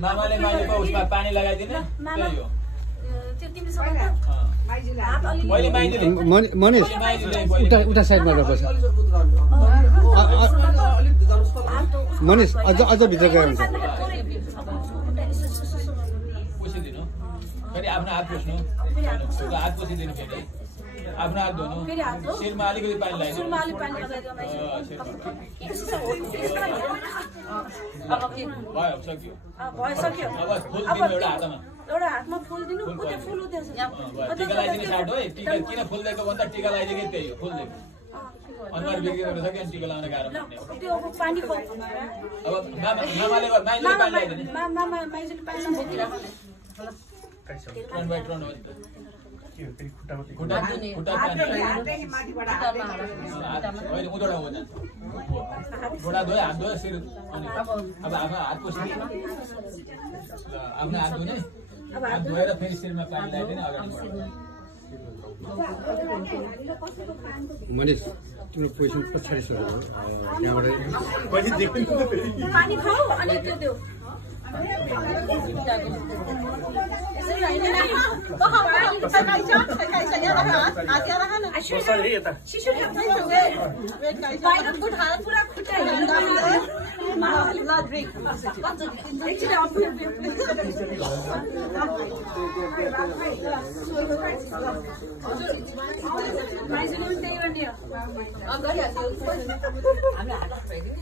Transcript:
मामाले माइलीको उसमा पानी लगाइदिने त्यही हो त्यो तिमीसँग मनिष उता साइडमा बस मनिष अझ भित्र गयो हुन्छ पुछिदिनु फेरि आफ्नो हात पुछ्नु हात पुछिदिनु फेरि आफ्नो हात धुनु शिरमा अलिकति पानी लगाइदिनु भयो सक्यो अब फुल दिनु एउटा हातमा एउटा हातमा फुल दिनु कुनै फुल उदेछ टिका लगाइदिने साट हो टिका किन फुल दिएको भन्दा टिका लगाइदिएको त्यही हो फुल दिएको अनुहार बिग्री गरेर सक्यो अनि टिका लगाउन गाह्रो त्यो अब पानी खौ अब मामाले माइलीले पानी लगाइदिने मामा माइलीले पानी बोकिरा टर्न बाइ टर्न हो नि त खुट्टा होइन उदोडा हो जान्छ घोडा धोयो हात धोयो शिर अनि अब आफ्नो हात पुछ्ने आफ्नो हात धुने हात धोएर फेरि शिरमा पानी लगाइदिने अगाडि मनिष तिम्रो पोजिसन पछाडि सर पानी खाऊ अनि त्यो देऊ